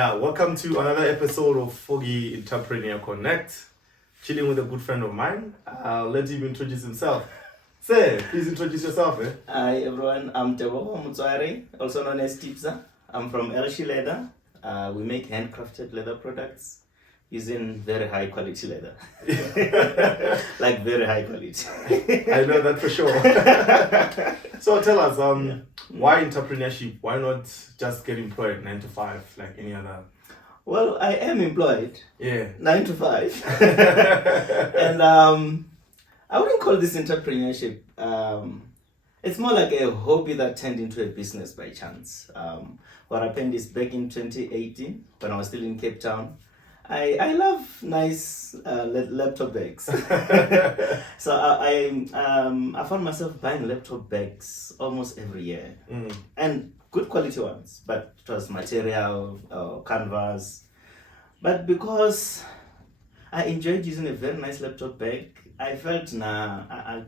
Yeah, welcome to another episode of Foggy Entrepreneur Connect. Chilling with a good friend of mine. I'll let him introduce himself. Say, please introduce yourself. Hi everyone, I'm Teboho Mutswari, also known as Tibz. I'm from Elshe leather. We make handcrafted leather products using very high quality leather. Like very high quality. I know that for sure. So tell us, why entrepreneurship? Why not just get employed 9 to 5 like any other? Well, I am employed. Yeah. 9 to 5. And I wouldn't call this entrepreneurship. It's more like a hobby that turned into a business by chance. What happened is back in 2018, when I was still in Cape Town, I love nice laptop bags. So I found myself buying laptop bags almost every year. And good quality ones, but it was material, canvas. But because I enjoyed using a very nice laptop bag, I felt, I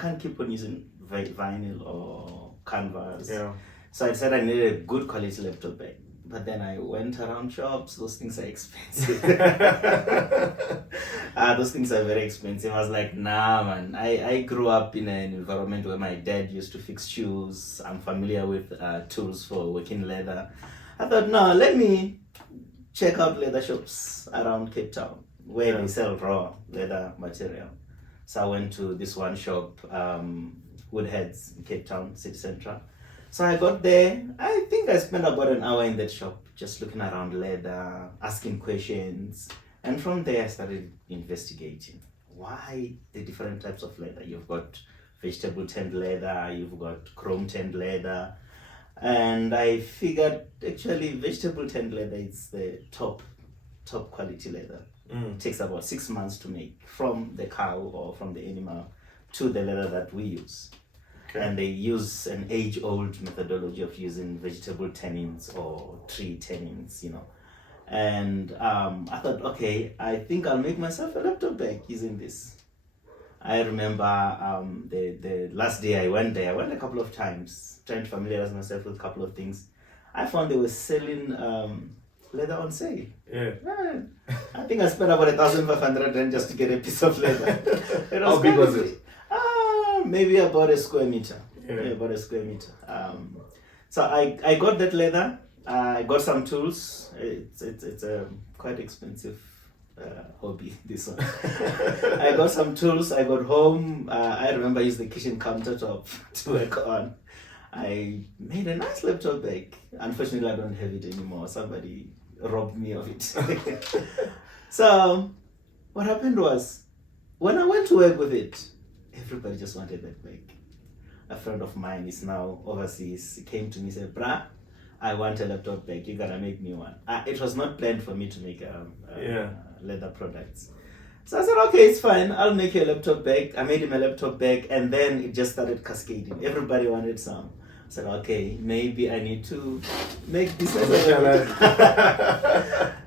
can't keep on using vinyl or canvas. Yeah. So I decided I needed a good quality laptop bag. But then I went around shops, those things are expensive. Those things are very expensive. I was like, nah, man. I grew up in an environment where my dad used to fix shoes. I'm familiar with tools for working leather. I thought, no, let me check out leather shops around Cape Town where they sell raw leather material. So I went to this one shop, Woodheads in Cape Town, City Central. So I got there. I think I spent about an hour in that shop just looking around leather, asking questions. And from there I started investigating. Why the different types of leather? You've got vegetable tanned leather, you've got chrome tanned leather. And I figured actually vegetable tanned leather is the top quality leather. It takes about 6 months to make from the cow or from the animal to the leather that we use. Okay. And they use an age-old methodology of using vegetable tannins or tree tannins, And I thought, okay, I think I'll make myself a laptop bag using this. I remember the last day I went there, I went a couple of times, trying to familiarize myself with a couple of things. I found they were selling leather on sale. Yeah. I think I spent about 1,500 rand just to get a piece of leather. How big was it? Maybe about a square meter. Yeah. About a square meter. So I got that leather. I got some tools. It's a quite expensive hobby, this one. I got some tools. I got home. I remember I used the kitchen countertop to work on. I made a nice laptop bag. Unfortunately, I don't have it anymore. Somebody robbed me of it. So what happened was, when I went to work with it, everybody just wanted that bag. A friend of mine is now overseas. He came to me and said, "Brah, I want a laptop bag. You gotta make me one." It was not planned for me to make leather products. So I said, okay, it's fine. I'll make you a laptop bag. I made him a laptop bag, and then it just started cascading. Everybody wanted some. I said, okay, maybe I need to make this as a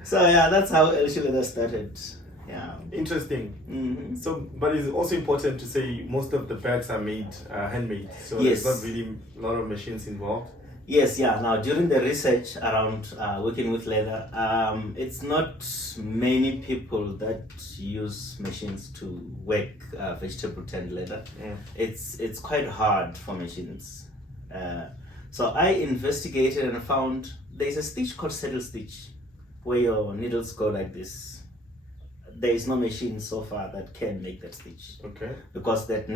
So yeah, that's how Elshe Leather started. Yeah. Interesting. Mm-hmm. So, but it's also important to say most of the bags are made handmade. So Yes. there's not really a lot of machines involved. Yes, yeah. Now, during the research around working with leather, it's not many people that use machines to work vegetable tanned leather. It's quite hard for machines. So I investigated and found there's a stitch called saddle stitch, where your needles go like this. There is no machine so far that can make that stitch. Okay. Because that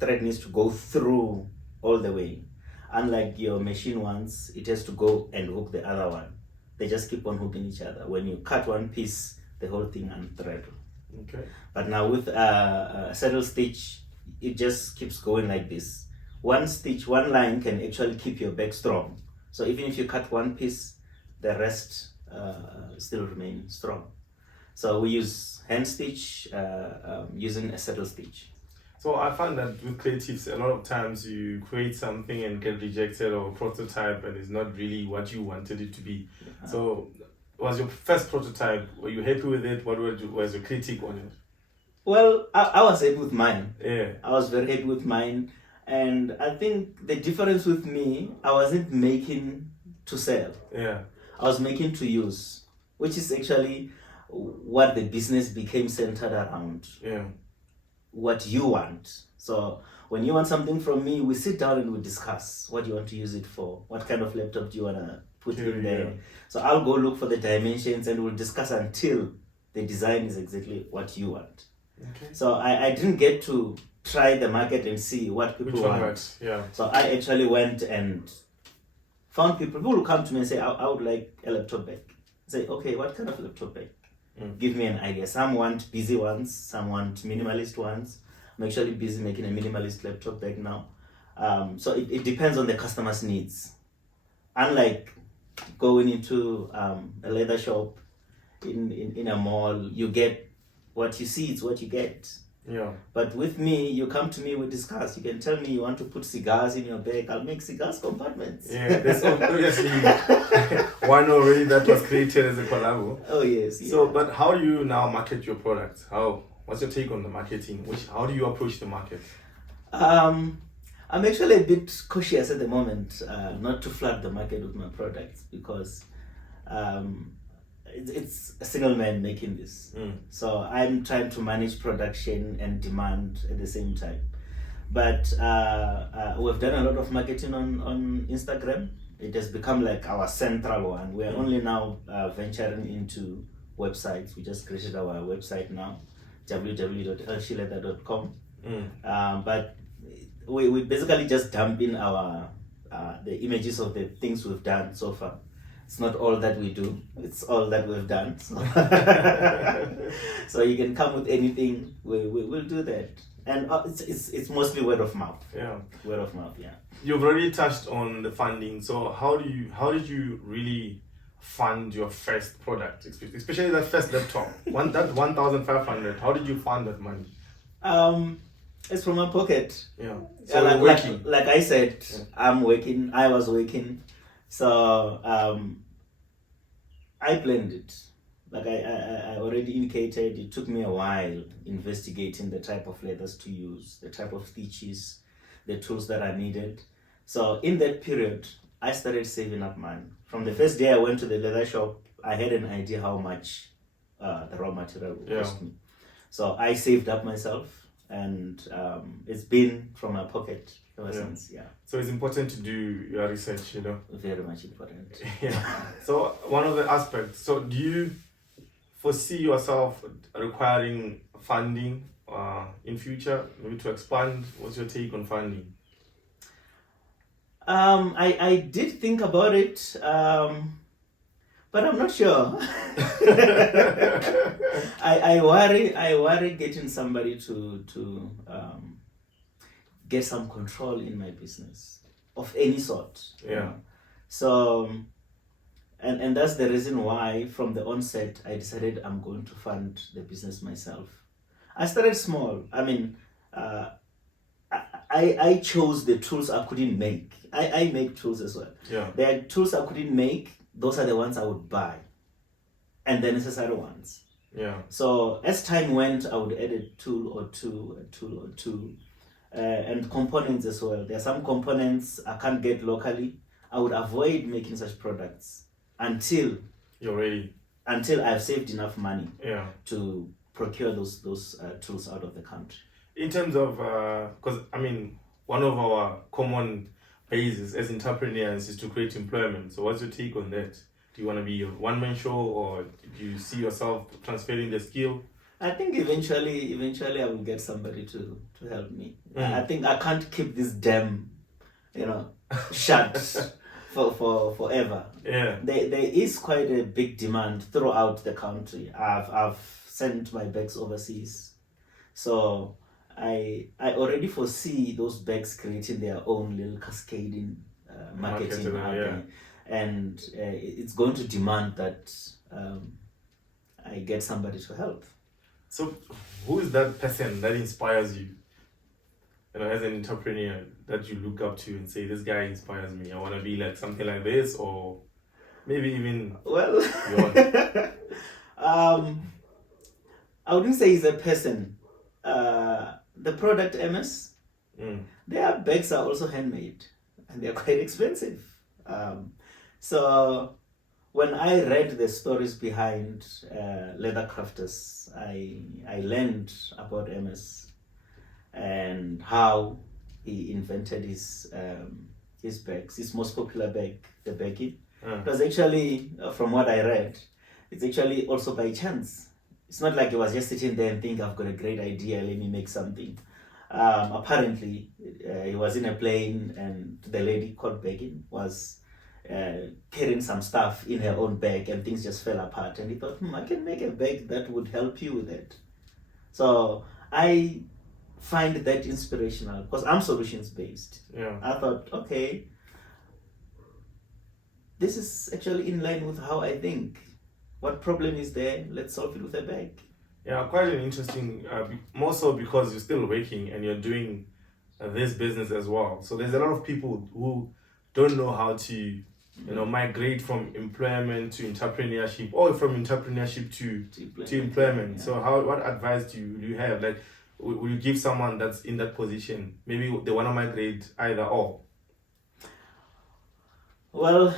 thread needs to go through all the way. Unlike your machine ones, it has to go and hook the other one. They just keep on hooking each other. When you cut one piece, the whole thing unthread. Okay. But now with a saddle stitch, it just keeps going like this. One stitch, one line can actually keep your bag strong. So even if you cut one piece, the rest still remain strong. So we use hand stitch using a saddle stitch. So I find that with creatives, a lot of times you create something and get rejected or prototype and it's not really what you wanted it to be. So was your first prototype, were you happy with it? What was your critique on it? Well, I was happy with mine. Yeah. I was very happy with mine. And I think the difference with me, I wasn't making to sell. Yeah. I was making to use, which is actually what the business became centered around. Yeah. What you want. So when you want something from me, we sit down and we discuss what you want to use it for. What kind of laptop do you want to put in there? Yeah. So I'll go look for the dimensions and we'll discuss until the design is exactly what you want. Okay. So I didn't get to try the market and see what people Which one want. works? Yeah. So I actually went and found people who will come to me and say, I would like a laptop bag. Say, okay, what kind of laptop bag? Give me an idea. Some want busy ones, some want minimalist ones. I'm actually busy making a minimalist laptop bag now. So it depends on the customer's needs. Unlike going into a leather shop in a mall, you get what you see, it's what you get. Yeah. But with me, you come to me, we discuss. You can tell me you want to put cigars in your bag, I'll make cigars compartments. Yeah, there's obviously one already that was created as a collab. Oh yes. So, but how do you now market your product? What's your take on the marketing? How do you approach the market? I'm actually a bit cautious at the moment, not to flood the market with my products because it's a single man making this. So I'm trying to manage production and demand at the same time. But we've done a lot of marketing on Instagram. It has become like our central one. We're only now venturing into websites. We just created our website now, www.elsheleather.com. But we basically just dump in our the images of the things we've done so far. It's not all that we do, it's all that we've done. So, so you can come with anything, we'll do that. And it's mostly word of mouth. Yeah. Word of mouth, yeah. You've already touched on the funding. So how did you really fund your first product, especially that first laptop? That 1,500. How did you fund that money? It's from my pocket. Yeah. So like I said, I'm working. I was working. So I planned it. Like I already indicated, it took me a while investigating the type of leathers to use, the type of stitches, the tools that I needed. So in that period, I started saving up money. From the first day I went to the leather shop, I had an idea how much the raw material would cost me. So I saved up myself, and it's been from my pocket ever since. Yeah. So it's important to do your research, Very much important. Yeah. So one of the aspects. So do you foresee yourself requiring funding in future, maybe to expand? What's your take on funding? I did think about it, but I'm not sure. I worry getting somebody to get some control in my business of any sort. Yeah. So, and that's the reason why from the onset I decided I'm going to fund the business myself. I started small. I mean, I chose the tools I couldn't make. I make tools as well. Yeah. There are tools I couldn't make. Those are the ones I would buy, and the necessary ones. Yeah. So as time went, I would add a tool or two, and components as well. There are some components I can't get locally. I would avoid making such products until you're ready. Until I've saved enough money. Yeah. To procure those tools out of the country. In terms of, because I mean, one of our common bases as entrepreneurs is to create employment. So what's your take on that? Do you want to be a one-man show, or do you see yourself transferring the skill? I think eventually I will get somebody to help me. I think I can't keep this dam, shut for forever. Yeah. There is quite a big demand throughout the country. I've sent my bags overseas, so I already foresee those bags creating their own little cascading marketing out there. And it's going to demand that I get somebody to help. So who is that person that inspires you, as an entrepreneur, that you look up to and say, this guy inspires me, I want to be like something like this, or maybe even beyond? I wouldn't say he's a person. The product MS, their bags are also handmade and they're quite expensive. So when I read the stories behind leather crafters, I learned about MS and how he invented his bags. His most popular bag, the baggie. It was actually, from what I read, it's actually also by chance. It's not like he was just sitting there and think, I've got a great idea, let me make something. Apparently, he was in a plane and the lady called begging was carrying some stuff in her own bag and things just fell apart. And he thought, I can make a bag that would help you with it. So I find that inspirational because I'm solutions based. Yeah. I thought, okay, this is actually in line with how I think. What problem is there? Let's solve it with a bag. Yeah, quite an interesting, more so because you're still working and you're doing this business as well. So there's a lot of people who don't know how to, migrate from employment to entrepreneurship or from entrepreneurship to employment. Yeah. So what advice do you have? Like, will you give someone that's in that position? Maybe they want to migrate either or. Well,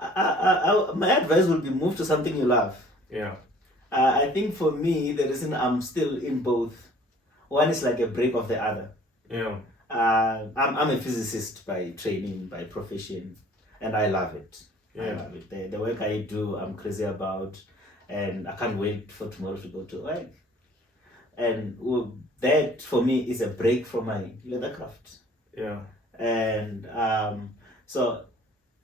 my advice would be move to something you love. Yeah. I think for me, the reason I'm still in both, one is like a break of the other. Yeah. I'm a physicist by training, by profession, and I love it. Yeah. I love it. The work I do, I'm crazy about, and I can't wait for tomorrow to go to work. And that for me is a break from my leathercraft. Yeah. And so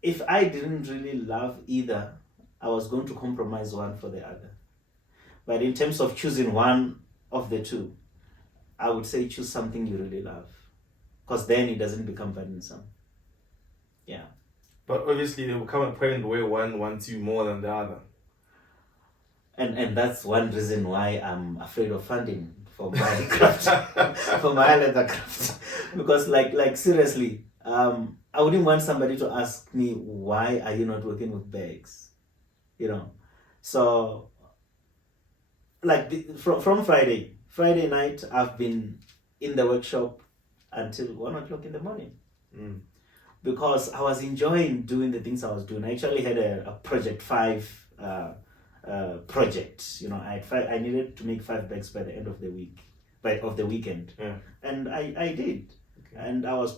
if I didn't really love either, I was going to compromise one for the other. But in terms of choosing one of the two, I would say choose something you really love, because then it doesn't become burdensome. Yeah. But obviously there will come a point where one wants you more than the other. And that's one reason why I'm afraid of funding for my craft, for my leather craft. Because like seriously, I wouldn't want somebody to ask me, why are you not working with bags? So like from Friday night, I've been in the workshop until 1 o'clock in the morning. Because I was enjoying doing the things I was doing. I actually had a project 5 project. I needed to make 5 bags by the end of the week, of the weekend. Yeah. And I did. Okay. And I was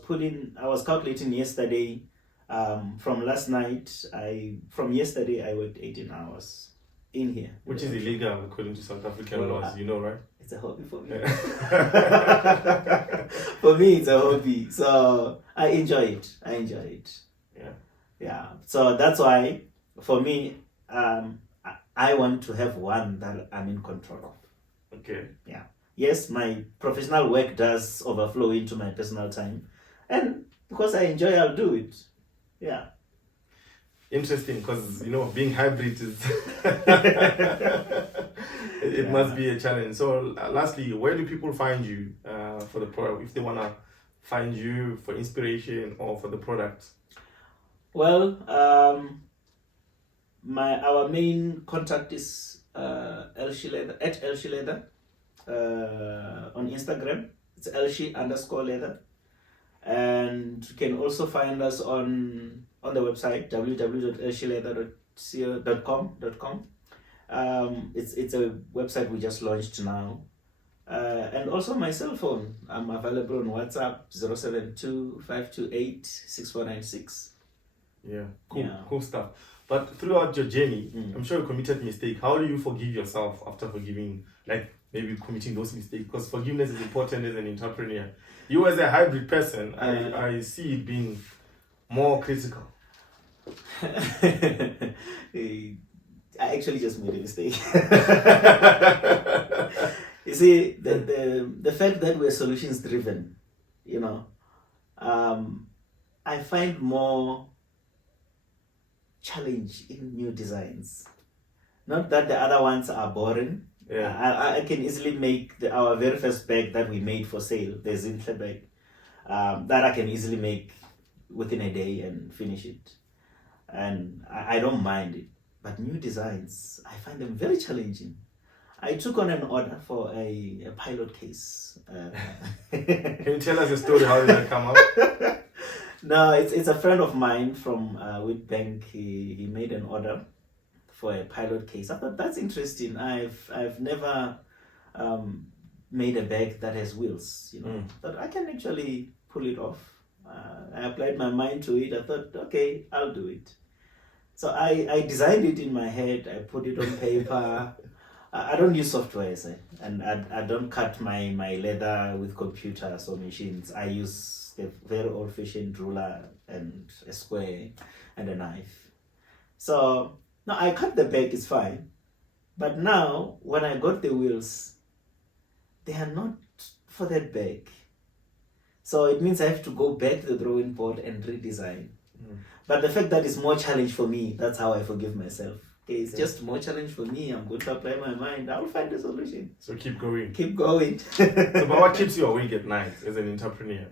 calculating yesterday, from last night, from yesterday I worked 18 hours in here. Which is illegal according to South African laws, right? It's a hobby for me. Yeah. For me, it's a hobby. So I enjoy it. Yeah. Yeah. So that's why, for me, I want to have one that I'm in control of. Okay. Yeah. Yes, my professional work does overflow into my personal time. And because I enjoy, I'll do it. Yeah. Interesting, because being hybrid is it must be a challenge. So lastly, where do people find you for the product, if they want to find you for inspiration or for the product? Well, our main contact is Elshe Leather, at Elshe Leather, on Instagram. It's Elshe_leather. And you can also find us on the website www.elsheleather.com. It's a website we just launched now. And also my cell phone. I'm available on WhatsApp 072-528-6496. Yeah, Yeah. Cool stuff. But throughout your journey, Mm. I'm sure you committed mistake. How do you forgive yourself after forgiving, like maybe committing those mistakes? Because forgiveness is important as an entrepreneur. You as a hybrid person, I see it being more critical. I actually just made a mistake. You see, the fact that we're solutions driven, I find more challenge in new designs. Not that the other ones are boring. Yeah. I can easily make our very first bag that we made for sale, the Zintle bag, that I can easily make within a day and finish it. And I don't mind it. But new designs, I find them very challenging. I took on an order for a pilot case. Can you tell us a story? How did that come up? No, it's a friend of mine from Witbank. He made an order for a pilot case. I thought that's interesting. I've never made a bag that has wheels. But I can actually pull it off. I applied my mind to it. I thought, okay, I'll do it. So I designed it in my head. I put it on paper. I don't use software, and I don't cut my leather with computers or machines. I use a very old-fashioned ruler and a square and a knife. So now I cut the bag, it's fine. But now when I got the wheels, they are not for that bag. So it means I have to go back to the drawing board and redesign. But the fact that it's more challenge for me, that's how I forgive myself. Okay, it's just more challenge for me. I'm going to apply my mind. I'll find a solution. So keep going. Keep going. So, but what keeps you awake at night as an entrepreneur?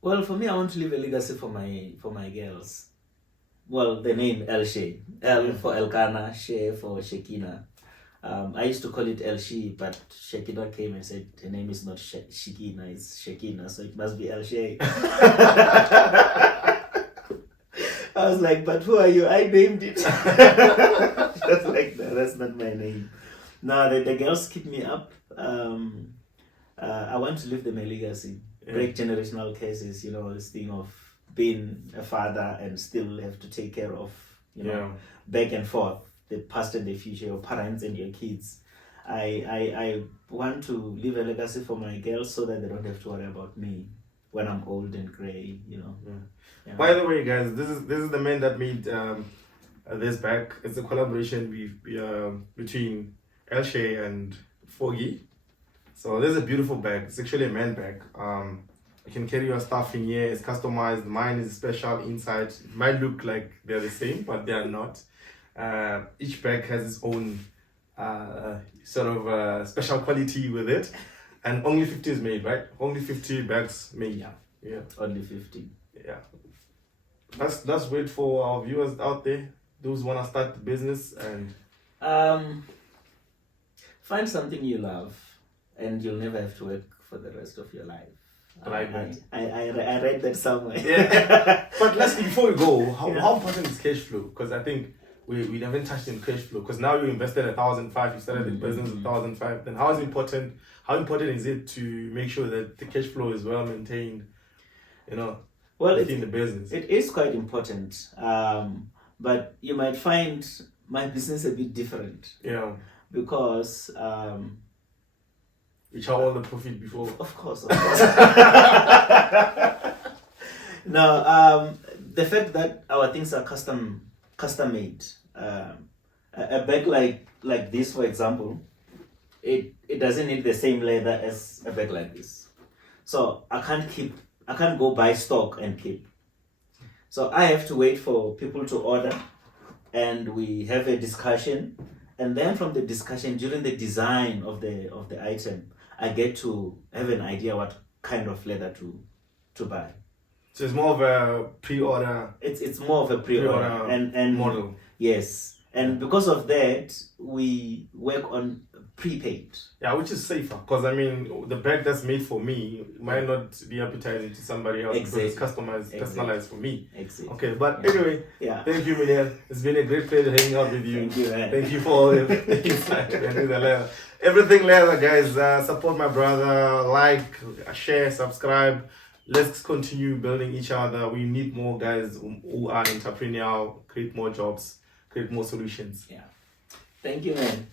Well, for me, I want to leave a legacy for my girls. Well, the name Elshe. El for Elkanah, She for Shekina. I used to call it Elshe, but Shekina came and said her name is not Shekina, it's Shekina, so it must be Elshe. I was like, but who are you? I named it. Just like that, that's not my name. No, the girls keep me up. I want to leave them a legacy, break generational cases, this thing of being a father and still have to take care of, back and forth, the past and the future, your parents and your kids. I want to leave a legacy for my girls so that they don't have to worry about me when I'm old and gray, Yeah. By the way, guys, this is the man that made this bag. It's a collaboration between Elshe and Foggy. So this is a beautiful bag. It's actually a man bag. You can carry your stuff in here. It's customized. Mine is special inside. It might look like they're the same, but they are not. Each bag has its own sort of special quality with it, and only 50 is made, right? Only 50 bags made. Yeah. Only 50. Yeah. Let's wait for our viewers out there, those who want to start the business, and find something you love, and you'll never have to work for the rest of your life. I like that. I read that somewhere. Yeah. But before we go, how important is cash flow? Because I think we haven't touched on cash flow. Because now you invested 1,500, you started the business 1,500. Then how important is it to make sure that the cash flow is well maintained? Within the business. It is quite important. But you might find my business a bit different. Yeah. Because which are all the profit before. Of course. Now, the fact that our things are custom made. A bag like this, for example, it doesn't need the same leather as a bag like this. So I can't go buy stock and keep. So I have to wait for people to order, and we have a discussion, and then from the discussion during the design of the item, I get to have an idea what kind of leather to buy. So it's more of a pre-order. It's more of a pre-order and model. Yes, and because of that, we work on prepaid. Yeah, which is safer, because the bag that's made for me might not be appetizing to somebody else. Exactly. Because it's customized, personalized for me. Exactly. Okay, but anyway, thank you, Milian. It's been a great pleasure hanging out with you. Thank you, man. Thank you for all the insight and the leather. Everything leather, guys. Support my brother. Like, share, subscribe. Let's continue building each other. We need more guys who are entrepreneurial, create more jobs, create more solutions. Yeah. Thank you, man.